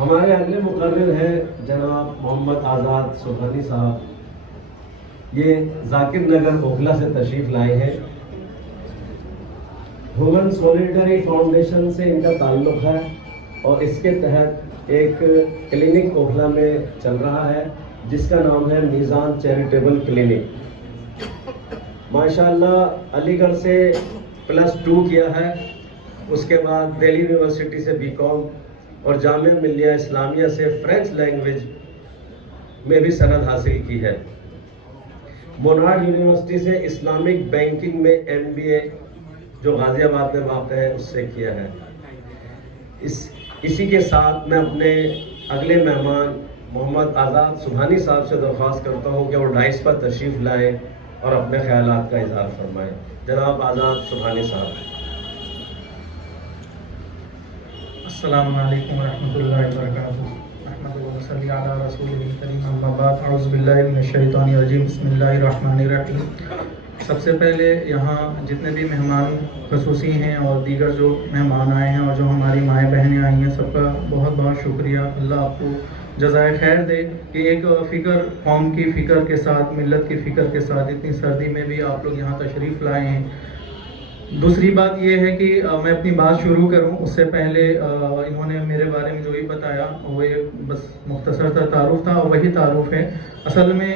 ہمارے اگلے مقرر ہیں جناب محمد آزاد سبحانی صاحب. یہ ذاکر نگر اوکھلا سے تشریف لائے ہیں. ہیومن سولیڈری فاؤنڈیشن سے ان کا تعلق ہے اور اس کے تحت ایک کلینک اوکھلا میں چل رہا ہے جس کا نام ہے میزان چیریٹیبل کلینک. ماشاءاللہ علی گڑھ سے +2 کیا ہے، اس کے بعد دہلی یونیورسٹی سے BCom اور جامعہ ملیہ اسلامیہ سے فرینچ لینگویج میں بھی سند حاصل کی ہے. موناڈ یونیورسٹی سے اسلامک بینکنگ میں MBA جو غازی آباد میں واقع ہے اس سے کیا ہے. اسی کے ساتھ میں اپنے اگلے مہمان محمد آزاد سبحانی صاحب سے درخواست کرتا ہوں کہ وہ ڈائس پر تشریف لائیں اور اپنے خیالات کا اظہار فرمائیں. جناب آزاد سبحانی صاحب. السلام علیکم ورحمۃ اللہ وبرکاتہ. احمد و صلی علی رسول کریم. اما بعد اعوذ باللہ من الشیطان الرجیم. بسم اللہ الرحمن الرحیم. سب سے پہلے یہاں جتنے بھی مہمان خصوصی ہیں اور دیگر جو مہمان آئے ہیں اور جو ہماری مائیں بہنیں آئی ہیں سب کا بہت بہت شکریہ. اللہ آپ کو جزائے خیر دے کہ ایک فکر، قوم کی فکر کے ساتھ، ملت کی فکر کے ساتھ اتنی سردی میں بھی آپ لوگ یہاں تشریف لائے ہیں. دوسری بات یہ ہے کہ میں اپنی بات شروع کروں اس سے پہلے انہوں نے میرے بارے میں جو بھی بتایا وہ بس مختصر سا تعارف تھا اور وہی تعارف ہے. اصل میں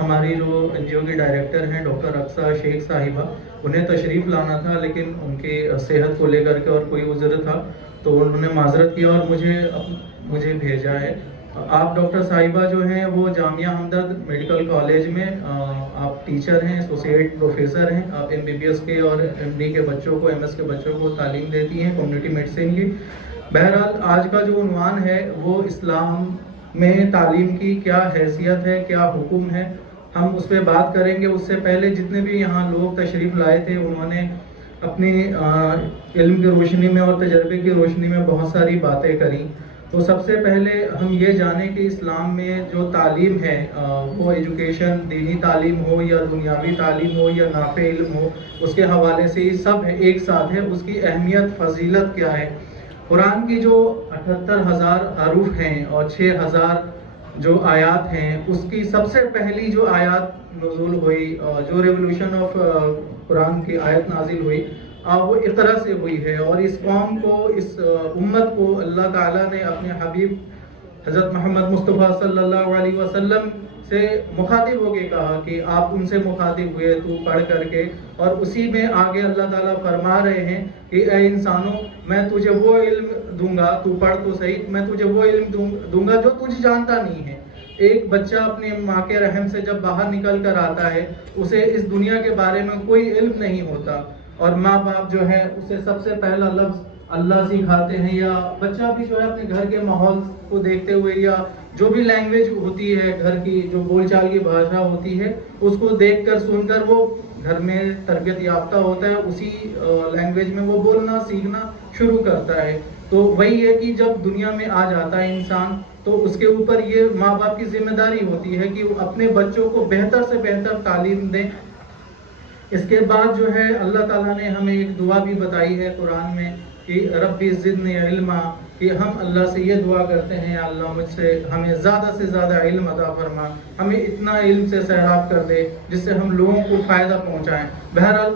ہماری جو NGO کی ڈائریکٹر ہیں ڈاکٹر اقصیٰ شیخ صاحبہ، انہیں تشریف لانا تھا لیکن ان کی صحت کو لے کر کے اور کوئی عذر تھا تو انہوں نے معذرت کیا اور مجھے بھیجا ہے. آپ ڈاکٹر صاحبہ جو ہیں وہ جامعہ ہمدرد میڈیکل کالج میں آپ ٹیچر ہیں، ایسوسیٹ پروفیسر ہیں. آپ MBBS کے اور MD کے بچوں کو، MS کے بچوں کو تعلیم دیتی ہیں کمیونٹی میڈیسن کی. بہرحال آج کا جو عنوان ہے وہ اسلام میں تعلیم کی کیا حیثیت ہے، کیا حکم ہے، ہم اس پہ بات کریں گے. اس سے پہلے جتنے بھی یہاں لوگ تشریف لائے تھے انہوں نے اپنی علم کی روشنی میں اور تجربے کی روشنی میں بہت ساری باتیں کریں. تو سب سے پہلے ہم یہ جانیں کہ اسلام میں جو تعلیم ہے وہ ایجوکیشن، دینی تعلیم ہو یا دنیاوی تعلیم ہو یا نافع علم ہو، اس کے حوالے سے یہ سب ایک ساتھ ہے. اس کی اہمیت، فضیلت کیا ہے. قرآن کی جو 78,000 حروف ہیں اور 6,000 جو آیات ہیں، اس کی سب سے پہلی جو آیات نزول ہوئی، جو ریولوشن آف قرآن کی آیت نازل ہوئی وہ اقرا سے ہوئی ہے. اور اس قوم کو، اس امت کو اللہ تعالیٰ نے اپنے حبیب حضرت محمد مصطفیٰ صلی اللہ علیہ وسلم سے مخاطب ہو کے کہا کہ آپ ان سے مخاطب ہوئے تو پڑھ کر کے، اور اسی میں آگے اللہ تعالیٰ فرما رہے ہیں کہ اے انسانوں میں تجھے وہ علم دوں گا، تو پڑھ تو صحیح، میں تجھے وہ علم دوں گا جو تجھے جانتا نہیں ہے. ایک بچہ اپنے ماں کے رحم سے جب باہر نکل کر آتا ہے اسے اس دنیا کے بارے میں کوئی علم نہیں ہوتا، اور ماں باپ جو ہے اسے سب سے پہلا لفظ اللہ سکھاتے ہیں، یا بچہ بھی جو ہے اپنے گھر کے ماحول کو دیکھتے ہوئے یا جو بھی لینگویج ہوتی ہے گھر کی، جو بول چال کی بھاشا ہوتی ہے اس کو دیکھ کر سن کر وہ گھر میں تربیت یافتہ ہوتا ہے، اسی لینگویج میں وہ بولنا سیکھنا شروع کرتا ہے. تو وہی ہے کہ جب دنیا میں آ جاتا ہے انسان تو اس کے اوپر یہ ماں باپ کی ذمہ داری ہوتی ہے کہ وہ اپنے بچوں کو بہتر سے بہتر تعلیم دیں. اس کے بعد جو ہے اللہ تعالیٰ نے ہمیں ایک دعا بھی بتائی ہے قرآن میں کہ ربی زدنی علما، کہ ہم اللہ سے یہ دعا کرتے ہیں اللہ مجھ سے ہمیں زیادہ سے زیادہ علم عطا فرما، ہمیں اتنا علم سے سیراب کر دے جس سے ہم لوگوں کو فائدہ پہنچائیں. بہرحال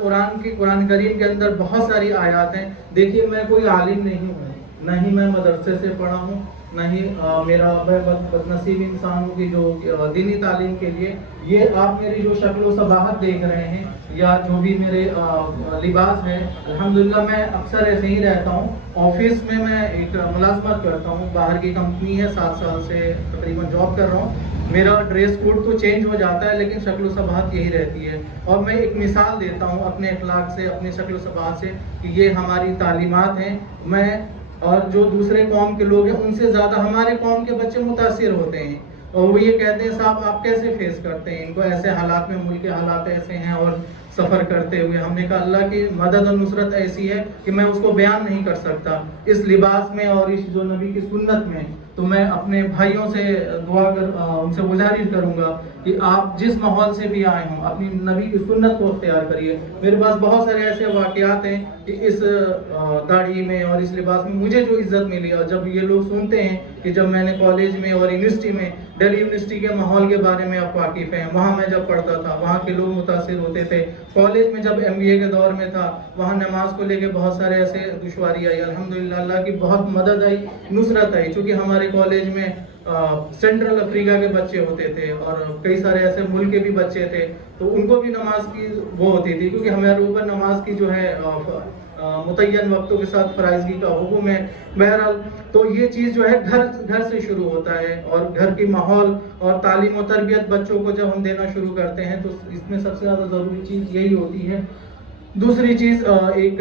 قرآن کریم کے اندر بہت ساری آیات ہیں. دیکھیے میں کوئی عالم نہیں ہوں، نہ ہی میں مدرسے سے پڑھا ہوں، نہ ہی میرا بدنصیب انسانوں کی جو دینی تعلیم کے لیے یہ آپ میری جو شکل و صباحت دیکھ رہے ہیں یا جو بھی میرے لباس ہے، الحمدللہ میں اکثر ایسے ہی رہتا ہوں. آفس میں ایک ملازمت کرتا ہوں، باہر کی کمپنی ہے، 7 سال سے تقریباً جاب کر رہا ہوں. میرا ڈریس کوڈ تو چینج ہو جاتا ہے لیکن شکل و صباحت یہی رہتی ہے. اور میں ایک مثال دیتا ہوں اپنے اخلاق سے، اپنی شکل و صباحت سے کہ یہ ہماری تعلیمات ہیں. میں اور جو دوسرے قوم کے لوگ ہیں ان سے زیادہ ہمارے قوم کے بچے متاثر ہوتے ہیں اور وہ یہ کہتے ہیں صاحب آپ کیسے فیس کرتے ہیں ان کو، ایسے حالات میں، ملک کے حالات ایسے ہیں اور سفر کرتے ہوئے ہم نے کہا اللہ کی مدد اور نصرت ایسی ہے کہ میں اس کو بیان نہیں کر سکتا اس لباس میں اور اس جو نبی کی سنت میں. تو میں اپنے بھائیوں سے ان سے گزارش کروں گا کہ آپ جس ماحول سے بھی آئے ہوں اپنی نبی کی سنت کو اختیار کریے. میرے پاس بہت سارے ایسے واقعات ہیں کہ اس داڑھی میں اور اس لباس میں مجھے جو عزت ملی، اور جب یہ لوگ سنتے ہیں کہ جب میں نے کالج میں اور یونیورسٹی میں، دہلی یونیورسٹی کے ماحول کے بارے میں آپ واقف ہیں، وہاں میں جب پڑھتا تھا وہاں کے لوگ متاثر ہوتے تھے. کالج میں جب MBA کے دور میں تھا وہاں نماز کو لے کے بہت سارے ایسے دشواری آئی، الحمدللہ اللہ کی بہت مدد آئی، نصرت آئی. چونکہ ہمارے کالج میں سینٹرل افریقہ کے بچے ہوتے تھے اور کئی سارے ایسے ملک کے بھی بچے تھے، تو ان کو بھی نماز کی وہ ہوتی تھی، کیونکہ ہمارے اوپر نماز کی جو ہے متعین وقتوں کے ساتھ فرائضگی کا حکم ہے. بہرحال تو یہ چیز جو ہے گھر سے شروع ہوتا ہے، اور گھر کی ماحول اور تعلیم و تربیت بچوں کو جب ہم دینا شروع کرتے ہیں تو اس میں سب سے زیادہ ضروری چیز یہی ہوتی ہے. دوسری چیز ایک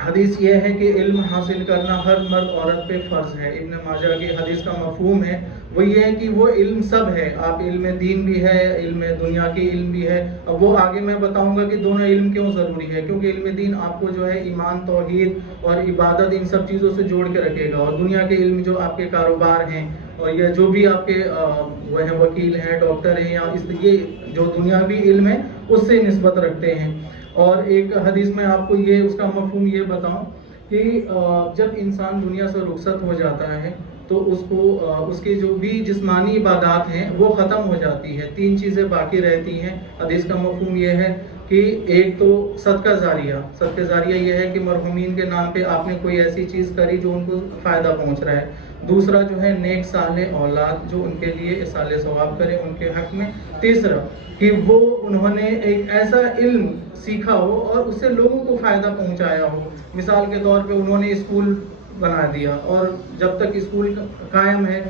حدیث یہ ہے کہ علم حاصل کرنا ہر مرد عورت پہ فرض ہے. ابن ماجہ کی حدیث کا مفہوم ہے وہ یہ ہے کہ وہ علم سب ہے، آپ علم دین بھی ہے، علم دنیا کی علم بھی ہے. اب وہ آگے میں بتاؤں گا کہ دونوں علم کیوں ضروری ہے، کیونکہ علم دین آپ کو جو ہے ایمان، توحید اور عبادت ان سب چیزوں سے جوڑ کے رکھے گا، اور دنیا کے علم جو آپ کے کاروبار ہیں اور یہ جو بھی آپ کے وہ ہیں وکیل ہیں، ڈاکٹر ہیں، یا یہ جو دنیاوی علم ہے اس سے نسبت رکھتے ہیں. اور ایک حدیث میں آپ کو یہ اس کا مفہوم یہ بتاؤں کہ جب انسان دنیا سے رخصت ہو جاتا ہے تو اس کو اس کی جو بھی جسمانی عبادات ہیں وہ ختم ہو جاتی ہے، 3 چیزیں باقی رہتی ہیں. حدیث کا مفہوم یہ ہے کہ ایک تو صدقہ جاریہ یہ ہے کہ مرحومین کے نام پہ آپ نے کوئی ایسی چیز کری جو ان کو فائدہ پہنچ رہا ہے. دوسرا جو ہے نیک صالح اولاد جو ان کے لیے اصالہ ثواب کرے ان کے حق میں. تیسرا کہ وہ انہوں نے ایک ایسا علم سیکھا ہو اور اس سے لوگوں کو فائدہ پہنچایا ہو. مثال کے طور پہ انہوں نے اسکول بنا دیا، اور جب تک اسکول قائم ہے،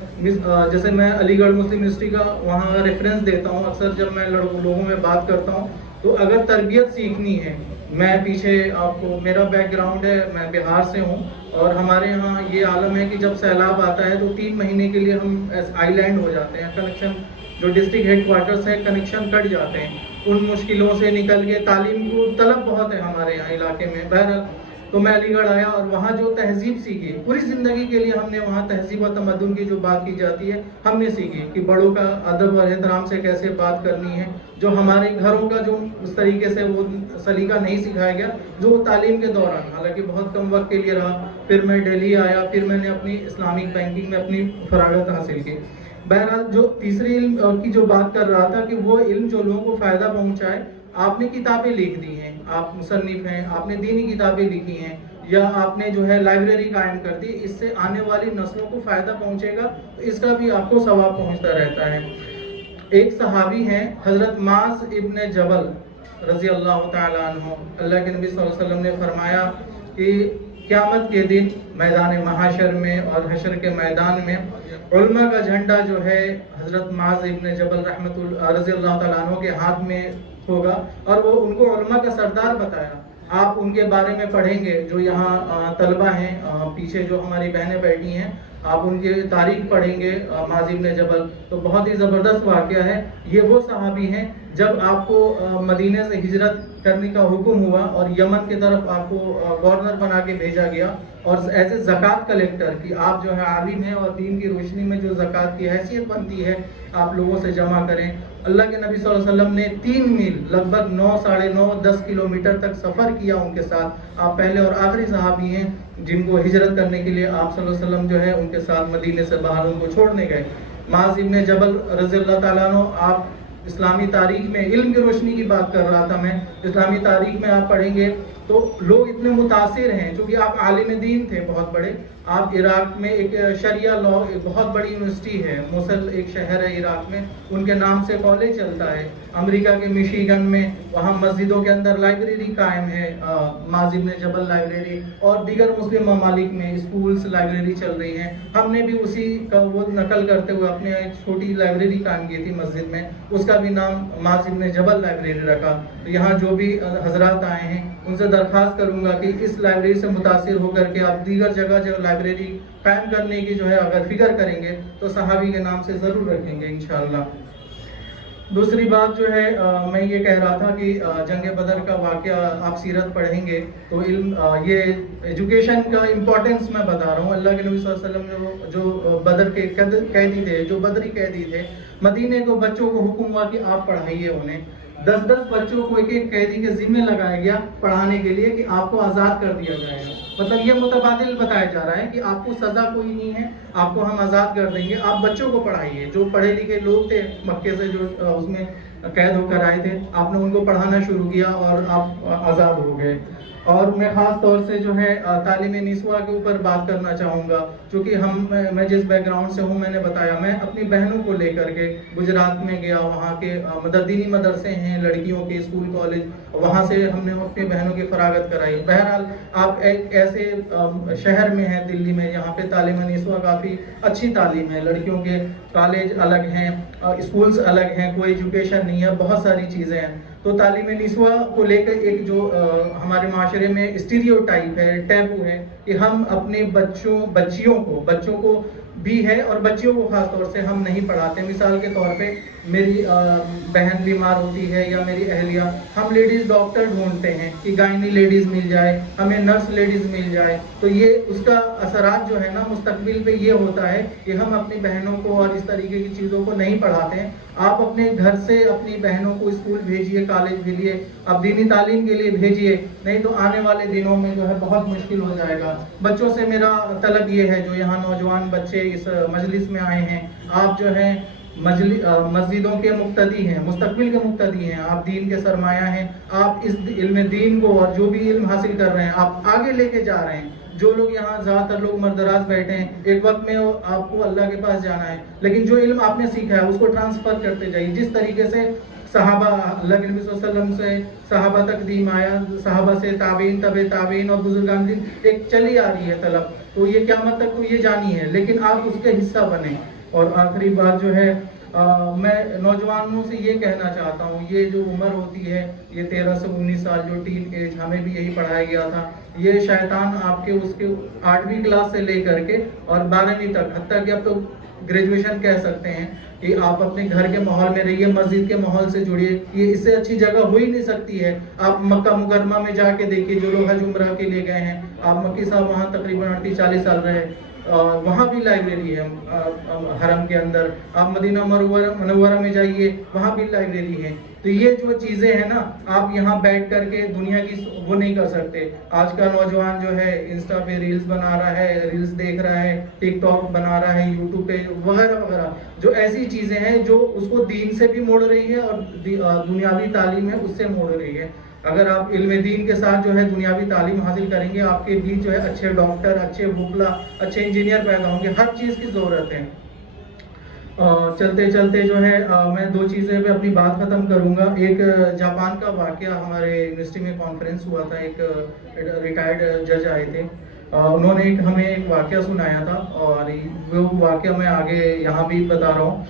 جیسے میں علی گڑھ مسلم یونیورسٹی کا وہاں ریفرنس دیتا ہوں اکثر جب میں لوگوں میں بات کرتا ہوں، تو اگر تربیت سیکھنی ہے، میں پیچھے آپ کو میرا بیک گراؤنڈ ہے، میں بہار سے ہوں، اور ہمارے یہاں یہ عالم ہے کہ جب سیلاب آتا ہے تو 3 مہینے کے لیے ہم آئی لینڈ ہو جاتے ہیں. کنیکشن جو ڈسٹرکٹ ہیڈ کوارٹرس ہے کنیکشن کٹ جاتے ہیں. ان مشکلوں سے نکل کے تعلیم کو طلب بہت ہے ہمارے یہاں علاقے میں. بہرحال تو میں علی گڑھ آیا اور وہاں جو تہذیب سیکھی پوری زندگی کے لیے ہم نے وہاں تہذیب و تمدن کی جو بات کی جاتی ہے ہم نے سیکھی کہ بڑوں کا ادب اور احترام سے کیسے بات کرنی ہے، جو ہمارے گھروں کا جو اس طریقے سے وہ سلیقہ نہیں سکھایا گیا جو وہ تعلیم کے دوران، حالانکہ بہت کم وقت کے لیے رہا. پھر میں دہلی آیا، پھر میں نے اپنی اسلامک بینکنگ میں اپنی فراغت حاصل کی. بہرحال جو تیسری علم کی جو بات کر رہا تھا کہ وہ علم جو لوگوں کو فائدہ پہنچائے. آپ نے کتابیں لکھ دی ہیں، آپ مصنف ہیں، آپ نے دینی کتابیں لکھی ہیں، یا آپ نے جو ہے لائبریری قائم کر دی، اس سے آنے والی نسلوں کو فائدہ پہنچے گا تو اس کا بھی آپ کو ثواب پہنچتا رہتا ہے. ایک صحابی ہیں حضرت معاذ ابن جبل رضی اللہ تعالیٰ عنہ. اللہ کے نبی صلی اللہ علیہ وسلم نے فرمایا کہ قیامت کے دن میدان محاشر میں اور حشر کے میدان میں علماء کا جھنڈا جو ہے حضرت معاذ ابن جبل رضی اللہ تعالیٰ عنہ کے ہاتھ میں ہوگا، اور وہ ان کو علماء کا سردار بتایا. آپ ان کے بارے میں پڑھیں گے، جو یہاں طلبہ ہیں پیچھے جو ہماری بہنیں بیٹھی ہیں، آپ ان کی تاریخ پڑھیں گے معاذ ابن جبل تو بہت ہی زبردست واقعہ ہے. یہ وہ صحابی ہیں جب آپ کو مدینے سے ہجرت کرنے کا حکم ہوا اور یمن کی طرف آپ کو گورنر بنا کے بھیجا گیا، اور ایز اے زکوٰۃ کلیکٹر کہ آپ جو ہے عالم ہیں اور دین کی روشنی میں جو زکوٰۃ کی حیثیت بنتی ہے آپ لوگوں سے جمع کریں. اللہ کے نبی صلی اللہ علیہ وسلم نے 3 میل لگ بھگ 9 ساڑھے 9 10 کلومیٹر تک سفر کیا ان کے ساتھ. آپ پہلے اور آخری صحابی ہیں جن کو ہجرت کرنے کے لیے آپ صلی اللہ علیہ وسلم جو ہے ان کے ساتھ مدینے سے باہر ان کو چھوڑنے گئے. معاذ ابن جبل رضی اللہ تعالیٰ عنہ، آپ اسلامی تاریخ میں علم کی روشنی کی بات کر رہا تھا میں، اسلامی تاریخ میں آپ پڑھیں گے تو لوگ اتنے متاثر ہیں چونکہ آپ عالم دین تھے بہت بڑے. آپ عراق میں ایک شریعہ لا ایک بہت بڑی یونیورسٹی ہے، موصل ایک شہر ہے عراق میں، ان کے نام سے کالج چلتا ہے. امریکہ کے میشیگن میں وہاں مسجدوں کے اندر لائبریری قائم ہے، معاذ ابن جبل لائبریری، اور دیگر مسلم ممالک میں اسکولز لائبریری چل رہی ہیں. ہم نے بھی اسی کا وہ نقل کرتے ہوئے اپنے ایک چھوٹی لائبریری قائم کی تھی مسجد میں، اس کا بھی نام معاذ ابن جبل لائبریری رکھا. تو یہاں جو بھی حضرات آئے ہیں ان سے درخواست کروں گا کہ اس لائبریری سے متاثر ہو کر کے آپ دیگر جگہ جو لائبریری قائم کرنے کی جو ہے اگر فکر کریں گے تو صحابی کے نام سے ضرور رکھیں گے انشاءاللہ. دوسری بات جو ہے میں یہ کہہ رہا تھا کہ جنگ بدر کا واقعہ آپ سیرت پڑھیں گے تو علم یہ ایجوکیشن کا امپورٹنس میں بتا رہا ہوں. اللہ کے نبی صلی اللہ علیہ وسلم جو بدر کے قیدی تھے, جو بدری قیدی تھے, مدینے کو بچوں کو حکم ہوا کہ آپ پڑھائیے انہیں. 10 بچوں کو ایک ایک قیدی کے ذمہ لگایا گیا پڑھانے کے لیے کہ آپ کو آزاد کر دیا جائے گا. مطلب یہ متبادل بتایا جا رہا ہے کہ آپ کو سزا کوئی نہیں ہے, آپ کو ہم آزاد کر دیں گے, آپ بچوں کو پڑھائیے. جو پڑھے لکھے لوگ تھے مکے سے جو اس میں قید ہو کر آئے تھے, آپ نے ان کو پڑھانا شروع کیا اور آپ آزاد ہو گئے. اور میں خاص طور سے جو ہے تعلیم نسواں کے اوپر بات کرنا چاہوں گا, چونکہ میں جس بیک گراؤنڈ سے ہوں, میں نے بتایا میں اپنی بہنوں کو لے کر کے گجرات میں گیا. وہاں کے دینی مدرسے ہیں, لڑکیوں کے اسکول کالج, وہاں سے ہم نے اپنی بہنوں کی فراغت کرائی. بہرحال آپ ایک ایسے شہر میں ہیں دلی میں, یہاں پہ تعلیم نسواں کافی اچھی تعلیم ہے, لڑکیوں کے کالج الگ ہیں, اسکولز الگ ہیں, کوئی ایجوکیشن نہیں ہے, بہت ساری چیزیں ہیں. تو تعلیم نسواں کو لے کر ایک جو ہمارے معاشرے میں اسٹیریو ٹائپ ہے, ٹیبو ہے کہ ہم اپنے بچوں کو بھی ہے اور بچیوں کو خاص طور سے ہم نہیں پڑھاتے. مثال کے طور پہ میری بہن بیمار ہوتی ہے یا میری اہلیہ, ہم لیڈیز ڈاکٹر ڈھونڈتے ہیں کہ گائنی لیڈیز مل جائے, ہمیں نرس لیڈیز مل جائے. تو یہ اس کا اثرات جو ہے نا مستقبل پہ یہ ہوتا ہے کہ ہم اپنی بہنوں کو اور اس طریقے کی چیزوں کو نہیں پڑھاتے ہیں. آپ اپنے گھر سے اپنی بہنوں کو اسکول بھیجیے, کالج بھیجیے, اب دینی تعلیم کے لیے بھیجیے, نہیں تو آنے والے دنوں میں جو ہے بہت مشکل ہو جائے گا. بچوں سے میرا طلب یہ ہے, جو یہاں نوجوان بچے اس مجلس میں آئے ہیں, آپ جو ہیں مسجدوں کے مقتدی ہیں, مستقبل کے مقتدی ہیں, آپ دین کے سرمایہ ہیں. آپ اس علم دین کو اور جو بھی علم حاصل کر رہے ہیں آپ آگے لے کے جا رہے ہیں. جو لوگ یہاں زیادہ تر لوگ مردراز بیٹھے ہیں, ایک وقت میں آپ کو اللہ کے پاس جانا ہے, لیکن جو علم آپ نے سیکھا ہے اس کو ٹرانسفر کرتے جائیے. جس طریقے سے صحابہ, اللہ کے نبی صلی اللہ علیہ وسلم سے صحابہ تک دین آیا, صحابہ سے تابعین, تابعین اور بزرگان دین ایک چلی آ رہی ہے طلب, تو یہ قیامت تک تو یہ جانی ہے, لیکن آپ اس کے حصہ بنیں. اور آخری بات جو ہے میں نوجوانوں سے یہ کہنا چاہتا ہوں, یہ جو عمر ہوتی ہے یہ 13 سے 19 سال, جو ٹین ایج, ہمیں بھی یہی پڑھایا گیا تھا. یہ شیطان آپ کے اس کے 8ویں کلاس سے لے کر کے اور 12ویں تک, حتیٰ کہ اب تو گریجویشن کہہ سکتے ہیں, کہ آپ اپنے گھر کے ماحول میں رہیے, مسجد کے ماحول سے جڑیے. یہ اس سے اچھی جگہ ہو ہی نہیں سکتی ہے. آپ مکہ مکرمہ میں جا کے دیکھیے, جو لوگ حج عمرہ کے لیے گئے ہیں, آپ مکی صاحب وہاں تقریباً 38-40 سال رہے, وہاں بھی لائبریری ہے حرم کے اندر. آپ مدینہ منورہ میں جائیے, وہاں بھی لائبریری ہے. تو یہ جو چیزیں ہیں نا, آپ یہاں بیٹھ کر کے دنیا کی وہ نہیں کر سکتے. آج کا نوجوان جو ہے انسٹا پہ ریلز بنا رہا ہے, ریلز دیکھ رہا ہے, ٹک ٹاک بنا رہا ہے, یوٹیوب پہ وغیرہ وغیرہ, جو ایسی چیزیں ہیں جو اس کو دین سے بھی موڑ رہی ہے اور دنیاوی تعلیم ہے اس سے موڑ رہی ہے. اگر آپ علم دین کے ساتھ جو ہے دنیاوی تعلیم حاصل کریں گے, آپ کے بیچ جو ہے اچھے ڈاکٹر, اچھے وکلا, اچھے انجینئر پیدا ہوں گے. ہر چیز کی ضرورت ہے. چلتے چلتے جو ہے میں 2 چیزیں پہ اپنی بات ختم کروں گا. ایک جاپان کا واقعہ, ہمارے یونیورسٹی میں کانفرنس ہوا تھا, ایک ریٹائرڈ جج آئے تھے, انہوں نے ہمیں ایک واقعہ سنایا تھا, اور وہ واقعہ میں آگے یہاں بھی بتا رہا ہوں.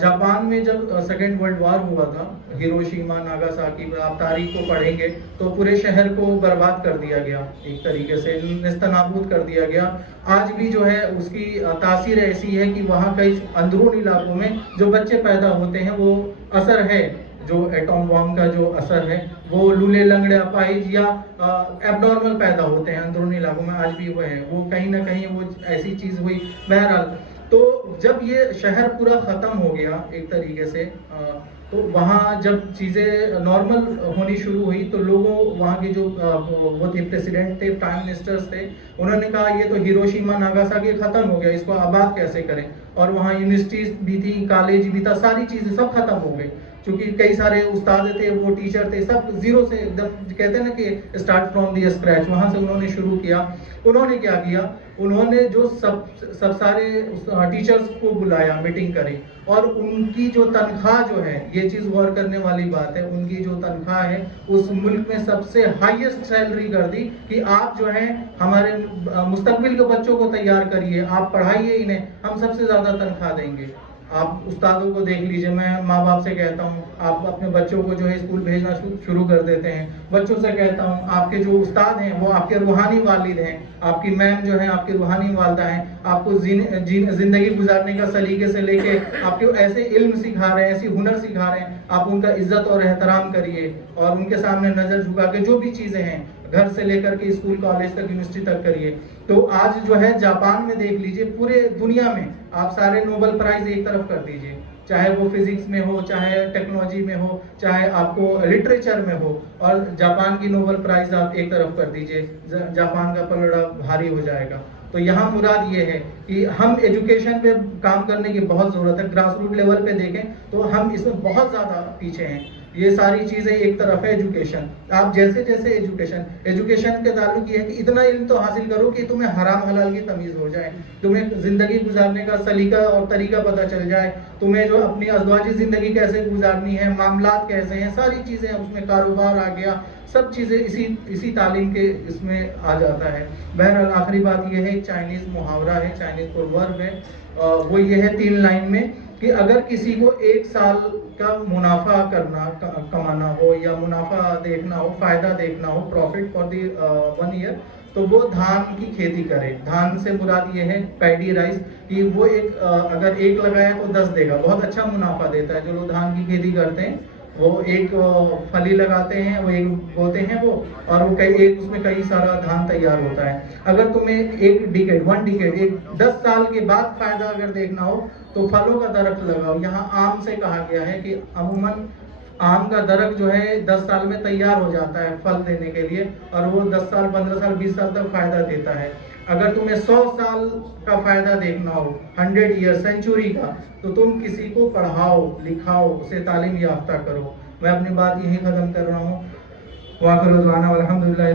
جاپان میں جب 2nd ورلڈ وار ہوا تھا, ہیروشیما ناگاساکی پر آپ تاریخ کو پڑھیں گے تو پورے شہر کو برباد کر دیا گیا, ایک طریقے سے نیست نابود کر دیا گیا. آج بھی جو ہے اس کی تاثیر ایسی ہے کہ وہاں کئی اندرونی علاقوں میں جو بچے پیدا ہوتے ہیں وہ اثر ہے, جو ایٹم بام کا جو اثر ہے, وہ لولے لنگڑے اپائج یا ایب نارمل پیدا ہوتے ہیں اندرونی علاقوں میں. آج بھی وہ ہے, وہ کہیں نہ کہیں وہ ایسی چیز ہوئی. بہرحال تو جب یہ شہر پورا ختم ہو گیا ایک طریقے سے, تو وہاں جب چیزیں نارمل ہونی شروع ہوئی تو لوگوں, وہاں کے جو وہ تھے پریزیڈنٹ تھے, پرائم منسٹرز تھے, انہوں نے کہا یہ تو ہیروشیما ناگاساکی ختم ہو گیا, اس کو آباد کیسے کریں. اور وہاں یونیورسٹیز بھی تھی, کالج بھی تھا, ساری چیزیں سب ختم ہو گئی, چونکہ کئی سارے استاد تھے, وہ ٹیچر تھے, سب زیرو سے ایک دم کہتے ہیں نا کہ اسٹارٹ فرام دی اسکریچ, وہاں سے انہوں نے شروع کیا. انہوں نے کیا کیا, انہوں نے جو سب سارے ٹیچرز کو بلایا, میٹنگ کری, اور ان کی جو تنخواہ جو ہے, یہ چیز غور کرنے والی بات ہے, ان کی جو تنخواہ ہے اس ملک میں سب سے ہائیسٹ سیلری کر دی کہ آپ جو ہے ہمارے مستقبل کے بچوں کو تیار کریے, آپ پڑھائیے انہیں, ہم سب سے زیادہ تنخواہ دیں گے. آپ استادوں کو دیکھ لیجئے، میں ماں باپ سے کہتا ہوں آپ اپنے بچوں کو جو ہے اسکول بھیجنا شروع کر دیتے ہیں، بچوں سے کہتا ہوں آپ کے جو استاد ہیں وہ آپ کے روحانی والد ہیں، آپ کی میم جو ہیں آپ کی روحانی والدہ ہیں، آپ کو زندگی گزارنے کا سلیقے سے لے کے آپ کو ایسے علم سکھا رہے ہیں، ایسی ہنر سکھا رہے ہیں، آپ ان کا عزت اور احترام کریے اور ان کے سامنے نظر جھکا کے جو بھی چیزیں ہیں گھر سے لے کر کے اسکول کالج تک یونیورسٹی تک کریے۔ تو آج جو ہے جاپان میں دیکھ لیجئے، پورے دنیا میں آپ سارے نوبل پرائز ایک طرف کر دیجئے، چاہے وہ فزکس میں ہو، چاہے ٹیکنالوجی میں ہو، چاہے آپ کو لٹریچر میں ہو، اور جاپان کی نوبل پرائز آپ ایک طرف کر دیجئے، جاپان کا پلڑا بھاری ہو جائے گا۔ تو یہاں مراد یہ ہے کہ ہم ایجوکیشن پہ کام کرنے کی بہت ضرورت ہے، گراس روٹ لیول پہ دیکھیں تو ہم اس میں بہت زیادہ پیچھے ہیں۔ یہ ساری چیزیں ایک طرف ہے ایجوکیشن، آپ جیسے جیسے ایجوکیشن کے تعلق یہ ہے کہ اتنا علم تو حاصل کرو کہ تمہیں حرام حلال کی تمیز ہو جائے، تمہیں زندگی گزارنے کا سلیقہ اور طریقہ پتہ چل جائے، تمہیں جو اپنی ازدواجی زندگی کیسے گزارنی ہے، معاملات کیسے ہیں، ساری چیزیں اس میں، کاروبار آ گیا، سب چیزیں اسی تعلیم کے اس میں آ جاتا ہے۔ بہرحال آخری بات یہ ہے، ایک چائنیز محاورہ ہے، چائنیز پروورب ہے، وہ یہ ہے 3 لائن میں کہ اگر کسی کو 1 سال کا منافع کمانا ہو یا منافع دیکھنا ہو، فائدہ دیکھنا ہو، پروفٹ فار دی 1 ایئر، تو وہ دھان کی کھیتی کرے۔ دھان سے مراد یہ ہے پیڈی رائس، کہ وہ اگر 1 لگایا تو 10 دے گا، بہت اچھا منافع دیتا ہے۔ جو لوگ دھان کی کھیتی کرتے ہیں وہ ایک پھلی لگاتے ہیں، وہ ایک بوتے ہیں وہ، اور وہ اس میں کئی سارا دھان تیار ہوتا ہے۔ اگر تمہیں 1 ڈیکیڈ 10 سال کے بعد فائدہ اگر دیکھنا ہو تو پھلوں کا درخت لگاؤ۔ یہاں آم سے کہا گیا ہے کہ عموماً آم کا درخت جو ہے 10 سال میں تیار ہو جاتا ہے پھل دینے کے لیے، اور وہ 10 سال 15 سال 20 سال تک فائدہ دیتا ہے۔ اگر تمہیں 100 سال کا فائدہ دیکھنا ہو، 100 ایئر سینچوری کا، تو تم کسی کو پڑھاؤ، لکھاؤ، اسے تعلیم یافتہ کرو۔ میں اپنی بات یہی ختم کر رہا ہوں۔ وآخر دعوانا والحمدللہ۔